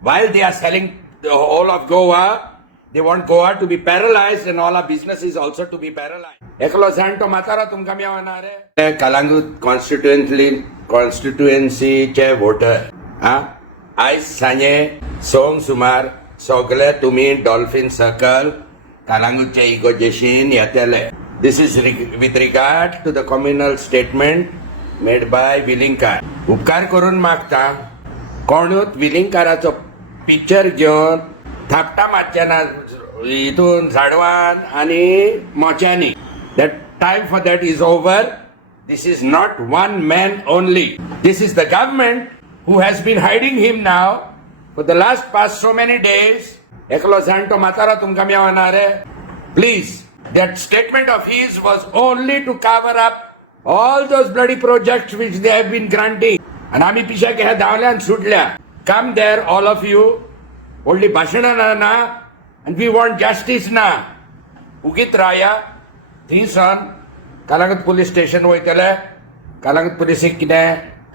while they are selling the whole of Goa, they want Goa to be paralyzed and all our businesses also to be paralyzed. एकलो जाणटो म्हातारो तुमकां मेळना रे. Calangute कॉन्स्टिट्युएन्सीचे voter आयज सांजे संक सुमार सगळे तुमी डॉल्फिन सर्कल कलांगूटचे इगोजेशीन येतले. This is with regard to the communal statement made by विलिंगकार. उपकार करून मागता कोणूच विलिंगकाराचो पिक्चर घेवन थापटा मारचेना हितून झाडवान आनी मोच्यांनी. That time for that is over. This is not one man only. This is the government who has been hiding him now for the past so many days. एकलो जाणटो म्हातारो तुमकां मेळना रे. Please, that statement of his was only to cover up all those bloody projects which they have been granting. And आमी पिशाक हे धांवल्यान सुटल्या. Come there, all of you. Only भाशणां ना and we want justice ना. उगीत राया. थंयसान कलांगूट पुलीस स्टेशन वयतले. कलांगूट पुलिसीक कितें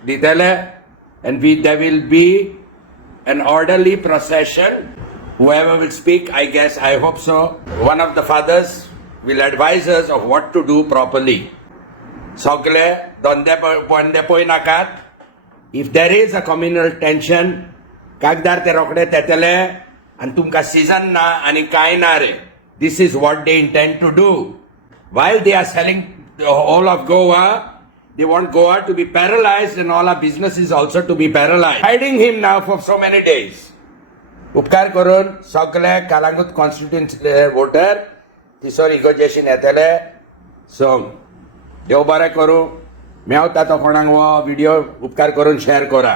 दितले and there will be an orderly procession. Whoever will speak, I guess, I hope so. One of the fathers will advise us of what to do properly. सगळे धंदे बंदे पळय नाकात. If there is a communal tension, कागदार ते रोखडे येतले आनी तुमकां सीजन ना आनी कांय ना रे. This is what they intend to do. While they are selling the whole of Goa, they want Goa to be paralyzed and all our businesses also to be paralyzed. Hiding him now for so many days. उपकार करून सगळे Calangute constituency voter तिसोर इगोजेशीन येतले. संग देव बरें करूं. मेवता तो कोणाक वो व्हिडिओ उपकार करून शेअर करा.